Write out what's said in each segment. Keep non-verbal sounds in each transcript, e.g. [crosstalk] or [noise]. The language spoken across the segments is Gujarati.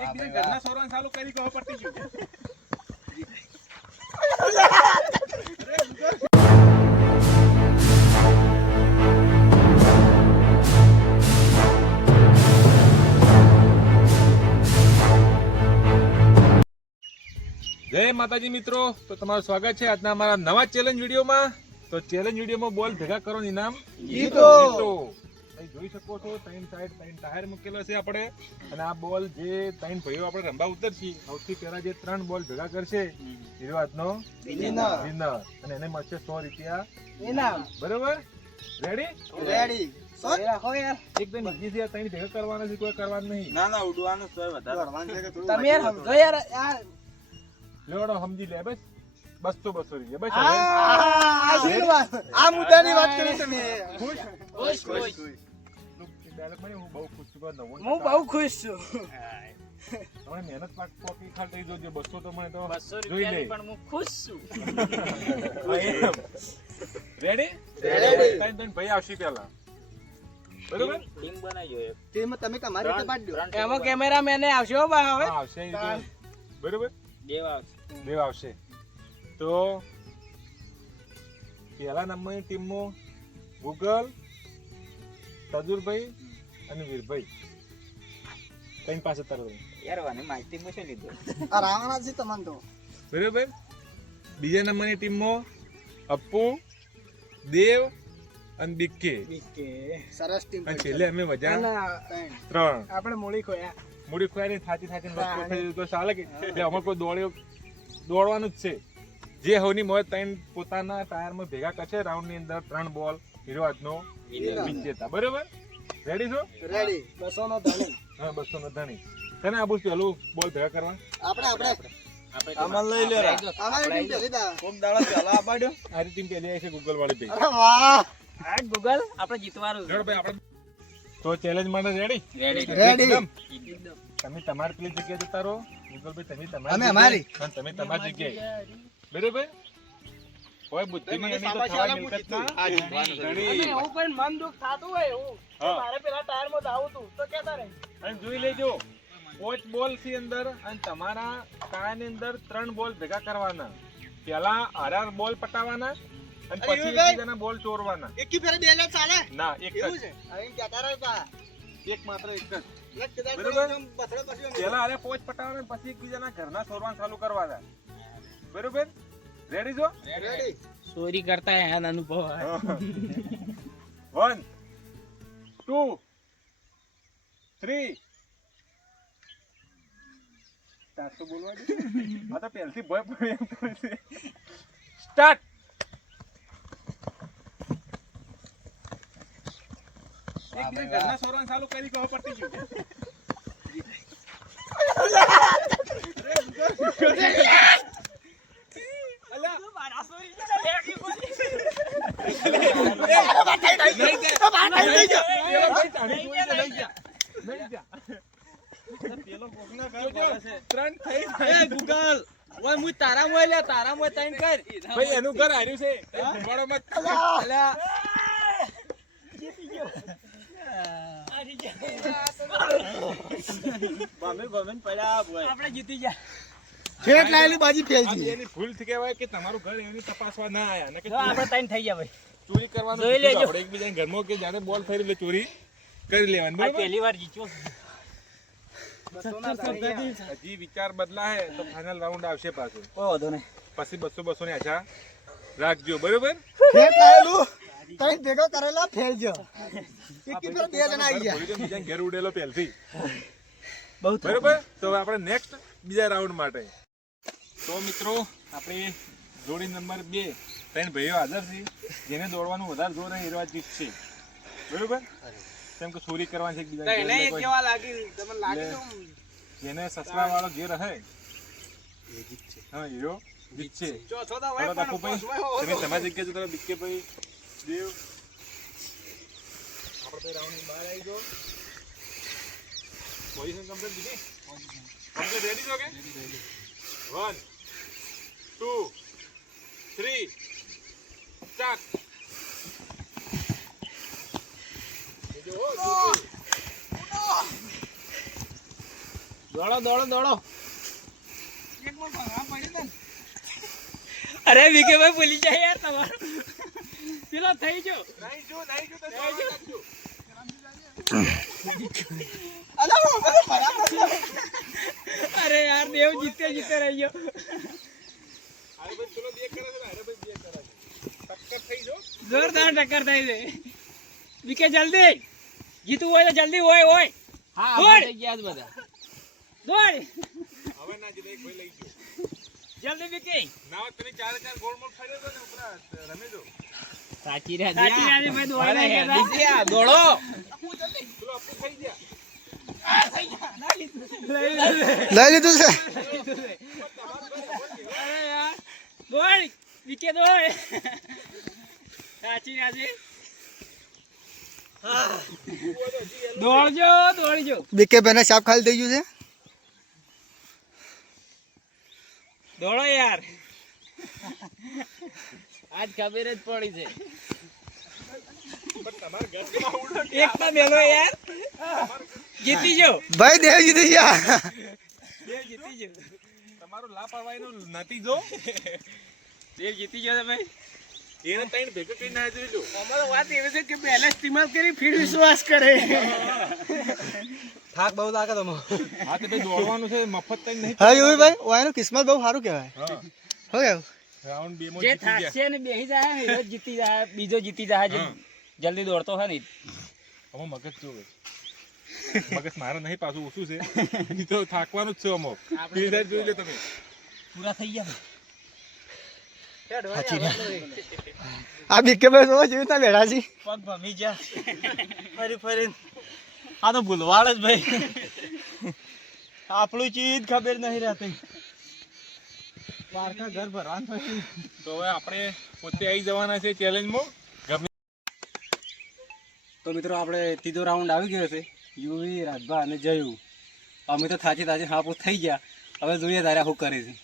એકબીજા ઘરના સોરવાનું ચાલુ કરી કહો પટી ગયું. જય માતાજી મિત્રો તો તમારું સ્વાગત છે આજના અમારા નવા ચેલેન્જ વિડીયોમાં. તો ચેલેન્જ વિડીયોમાં બોલ ભેગા કરો ઇનામ જીતો. અહીં જોઈ શકો છો ત્રણ સાઈડ ત્રણ ટાયર મૂકેલો છે આપણે. અને આ બોલ જે ત્રણ ભાઈઓ આપણે રમવા ઉતરશી સૌથી પહેલા જે ત્રણ બોલ ભેગા કરશે એ આજનો વિનર. અને એને મળશે સો રૂપિયા. ઇનામ. બરોબર? રેડી રેડી એ રાખો યાર એકદમ ઈઝી છે ત્રણ ભેગા કરવાના છે કોઈ કરવાનું નહીં. ના ના ઉડવાનું છે વધારે. તમે યાર સમજો યાર યાર લેવડો સમજી લે બસ. બસો બસો રૂપિયા બસ આ હવે. આશીર્વાદ આ મુદ્દાની વાત કરી તમે. ખુશ ખુશ. હું બહુ ખુશ છું હું બહુ ખુશ છું. તમે મહેનત પાક કોપી ખાલી જોજો બસો તો મને તો બસો જોઈ લે. પણ હું ખુશ છું. રેડી રેડી તન ભાઈ આવશે પહેલા. બરોબર? ટીમ બનાવજો એક તેમાં તમે તમારી રીતે પાડજો એમાં કેમેરામેન આવશે હો બા હવે. આવશે બરોબર? દેવ આવશે. દેવ આવશે. તો પહેલા નંબરની ટીમમાં ગૂગલ તજુરભાઈ અને વીરભાઈ. કઈ પાસે તરત યાર વાને માહિતી મો છે લીધો. આ રાવણા છે તમને તો. વીરભાઈ બીજા નંબરની ટીમમાં અપ્પુ દેવ અને બીકે સરસ ટીમ અને છેલ્લે અમે મજા ત્રણ. ત્રણ. આપણે મૂળી ખોયા. મૂળી ખોયાની થાચી થાચી વસ્તુ થઈ તો ચાલે કે? એટલે અમારે કોઈ દોડ્યો દોડવાનું જ છે. જે હોની મોય ત્રણ પોતાના ટાયરમાં ભેગા કરશે રાઉન્ડની અંદર ત્રણ બોલ હીરો આજનો વિજેતા. બરોબર? રેડી છો? રેડી બસો નો ધણી. હા બસો નો ધણી. તને આબુ પેલું બોલ ભેગા કરવા. આપણે આપણે. આપણે લઈ લો અમારી ટીમ પેલી દા. કોક દાડો પહેલા આપાડ્યો આ ટીમ પેલી આવી છે ગૂગલ વાળી ભાઈ. અરે વાહ. આ ગૂગલ આપણે જીતવાનું જોડો ભાઈ આપણે તો ચેલેન્જ માટે રેડી રેડી રેડી એકદમ. તમે તમારી પેલી જગ્યાએ જતા રહો. ગૂગલ ભાઈ તમે તમારી અમે અમારી. તમે તમારી જગ્યાએ. બરોબર? કોઈ બુદ્ધિની એની તો થવા મિલકત ના રેડી. એવું કોઈ મન દુખ થાતું હોય એવું. મારે પેલા ટાયરમાં દાવું તું. તો કેતા રહે. અને જોઈ લેજો કોચ બોલથી અંદર અને તમારા કાયાની અંદર ત્રણ બોલ ભેગા કરવાના. પેલા આરઆર બોલ પટાવાના અને પછી એકબીજાના બોલ ચોરવાના. એકી ફેરે બે ચાલે? ના એક જ. અહીં કેતા રહે પા એક માત્ર એક જ. પેલા અરે પોચ પટાવાના પછી એકબીજાના ઘરના ચોરવાના ચાલુ કરવાના. બરોબર? રેડી છો રેડી ચોરી કરતા હે અનુભવ વન ટુ થ્રી સ્ટાર્ટ તો બોલવા દે? આ તો પહેલથી ભય પડે એમ કરે છે. સ્ટાર્ટ એકબીજા ઘરના સોરણ ચાલુ કરી કહો પડતી ગયું ત્રણ થઈ જાય ગૂગલ ઓય હું તારા મોય લે તારા મોય તાઈન કર. ભાઈ એનું ઘર હાર્યું છે. ભરવાડો મત અલ્યા. આપણે જીતી ગયા. ફેટ લાયેલી બાજી ફેલ એની ભૂલથી કહેવાય કે તમારું ઘર એની તપાસવા ના આયા. ને કે આપણે તાઈન થઈ ગયા ભાઈ. ચોરી કરવાનું આપણે એકબીજાના ઘરમાં કે જ્યારે બોલ ફેરી એટલે ચોરી કરી લેવાની પહેલી વાર જીત્યો હજી વિચાર બદલાય તો ફાઇનલ રાઉન્ડ આવશે પાછું. કોઈ વાંધો નહીં. પછી બસો બસો ની આશા રાખજો બરોબર? તઈ ભેગો કરેલા ફેરજો એકી ફેર બે જણા આવી ગયા. ભૂલી ઘેર ઉડેલો પહેલથી. બહુ બરોબર? તો હવે આપણે નેક્સ્ટ બીજા રાઉન્ડ માટે. તો મિત્રો આપણે જોડી નંબર બે ત્રણ ભાઈઓ હાજર છે. જેને દોડવાનું વધારે જોર હોય એવા જીત છે. બરોબર? કેમ કે ચોરી કરવાની છે એકબીજાને એને કેવા લાગી? તમને લાગી તો એને સસરા વાળો જે રહે હા હીરો જીત છે. ચોથો તો હોય પણ ભાઈ તમે તમારી જગ્યાએ જતા રહો. બીકે ભાઈ દેવ. આપણે તો રાઉન્ડ બહાર આવી ગયો. પોઝિશન કમ્પ્લીટ દીધી કમ્પ્લીટ રેડી છો કે? વન ટુ થ્રી સ્ટાર્ટ દોડો દોડો દોડો. અરે વિકે ભાઈ ભૂલી જાય યાર તમારો. પેલો થઈ જો અરે યાર, દેવ જીતે જીતે રહી ગયો. જોરદાર ટક્કર થઈ છે વિકે જલ્દી. જીતવું હોય તો જલ્દી હોય હોય. હા દોડ. ગયા બધા. દોડ. હવે ના જીતે કોઈ લઈ ગયો. જલ્દી વિકી. ના તને ચાર ચાર ગોળ મોળ ફર્યો તો ને ઉપરા રમે જો સાચી રે સાચી રે ભાઈ દોડ દોડો. પેલો અપુ થઈ ગયા. લઈ લીધું છે. દોડ. વિકે દોડ. સાચી રાજી દોડજો દોડજો. બીકે બેને સાપ ખાલી થઈ ગયું છે? દોડો યાર. આજ ખબર જ પડી છે. પણ તમારે ઘરમાં ઉડો એક તો મેલો યાર. જીતી જો. ભાઈ દેવ જીતી જા દેવ જીતી જો. તમારો લાપરવાહીનો નતીજો. [laughs] દેવ જીતી જો તમે એને ત્રણ ભેગો કરીને હાજરી જો અમારો વાત એવી છે કે પહેલા સ્ટીમર કરી ફિર વિશ્વાસ કરે. થાક બહુ લાગે તમે. હા તો ભાઈ દોડવાનું છે મફત તઈ નહીં. હા યુવી ભાઈ? ઓયનો કિસ્મત બહુ સારું કહેવાય. હો. કેવું રાઉન્ડ બે માં જે થાકશે ને બેહી જાય ને એ જીતી જાય બીજો જીતી જાય જે જલ્દી દોડતો હોય ને ઈ. મગજ જોવે મગજ મારે નહીં પાછું ઓછું છે. તો થાકવાનું જ છે અમુક પેલી જોઈ લે તમે. પૂરા થઈ ગયા આ બીકે ભાઈ જોવા જેવી ના બેઠા છે. પગ ભમી ગયા. ફરી ફરી આ તો ભૂલવાડ જ ભાઈ. આપણું ચીજ ખબર નહીં રહેતી. પારકા ઘર ભરવાનું થયું. તો હવે આપણે પોતે આવી જવાના છે ચેલેન્જમાં તો મિત્રો આપણે ત્રીજો રાઉન્ડ આવી ગયો છે. યુવી રાજભા અને જયું. અમે તો થાચી થાચી હાપુ થઈ ગયા. હવે જોઈએ તારે શું કરીશું છે.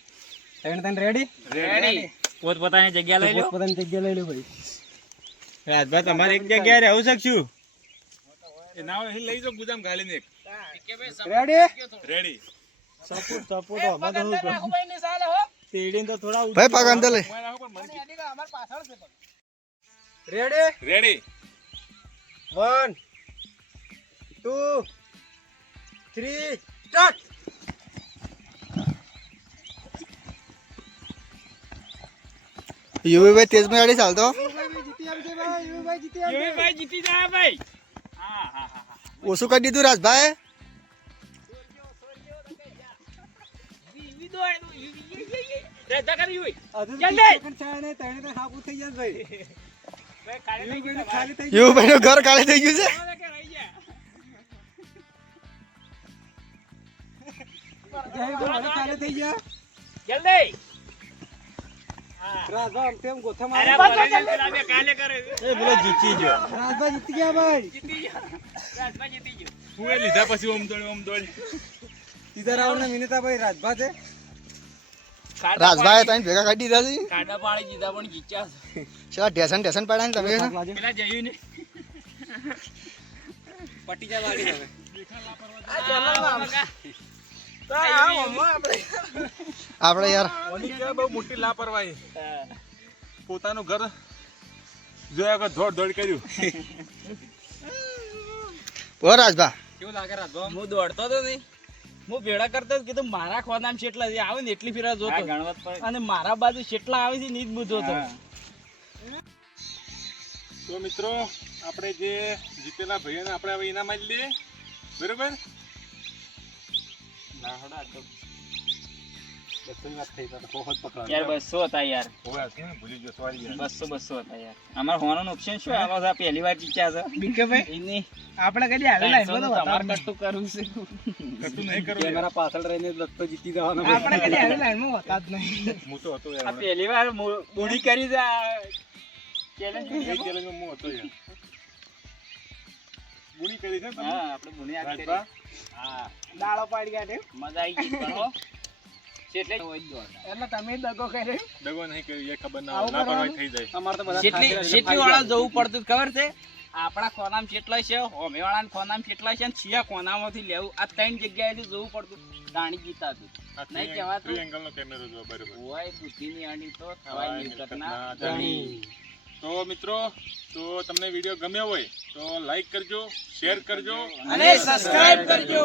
ત્રણ ત્રણ રેડી રેડી પોત પોતાની જગ્યા લઈ લો પોતપોતાની જગ્યા લઈ લો ભાઈ. રાજભાઈ તમારે એક જગ્યાએ રહેવું શકશું? એ ના અહીં લઈ જો ગુદામ ગાલીને એક. રેડી રેડી સપોર્ટ સપોર્ટ અમે તો હું. તો થોડા ભાઈ પગ અંદર લે ready ready one two three start ભાઈ ભાઈ કાલે થઈ ગયું ખાલી થઈ યુવી ભાઈ નું ઘર ખાલી થઈ ગયું છે જલ્દી રાજભા આમ તેમ ગોથા મારે બે કાલે કરે. એ બોલો જીતી ગયો. રાજભા જીતી ગયા ભાઈ. જીતી ગયો રાજભા જીતી ગયો. હું એ લીધા પછી ઓમ દોડ ઓમ દોડ. રાઉન્ડ ના મિનિતા ભાઈ રાજભા છે રાજભાઈ ત્રણ ભેગા કાઢી દીધા છે. કાડા પાડી દીધા પણ જીત્યા છે. ચલા ટેશન ટેશન પાડ્યા ને તમે પેલા જયું ને. પટી જાય વાગી હવે. આપણે. યાર. બહુ મોટી લાપરવાહી. પોતાનું ઘર જોયા વગર દોડ દોડ કર્યું. ઓ રાજભા. કેવું લાગે રાજભા? હું દોડતો તો નહીં. હું ભેડા કરતો કીધું મારા ખોદામ કેટલા છે? આવે ને એટલી ફેરા જોતો. અને મારા બાજુ કેટલા આવે છે ની બુજો તો તો મિત્રો આપણે જે જીતેલા ભાઈઓને આપણે હવે ઇનામ આપી દઈએ. બરોબર? પાછળ રહીને લગતો જીતી જવાનો આપણે કદી આવે લાઈનમાં હોતા જ નહીં. હું તો હતો આ યાર પહેલી વાર બોડી કરી છે ચેલેન્જ એ ચેલેન્જમાં હું હતો યાર. ગુણી કરી છે હા આપણે બોની આ કરી. રાજભા હા. દાળો પાડી કાઢે. મજા આવી ગઈ પણ એટલે એટલે તમે દગો કર્યો. દગો નહીં કર્યો એ ખબર ના હોય. લાપરવાહી થઈ જાય. અમારે તો બધા કેટલી કેટલી વાળા જવું પડતું ખબર છે? આપણા ખોનામ કેટલા છે હોમેવાળાના ખોનામ કેટલા છે અને છિયા ખોનામાંથી લેવું. આ ત્રણ જગ્યાએથી જોવું પડતું. દાણી જીતા હતું. નહીં કહેવાતું? three કેમેરો જો બરોબર. હોય બુદ્ધિની અણી તો થવાય ધણી. તો મિત્રો તો તમને વીડિયો ગમ્યો હોય તો લાઈક કરજો શેર કરજો. અને સબસ્ક્રાઇબ કરજો.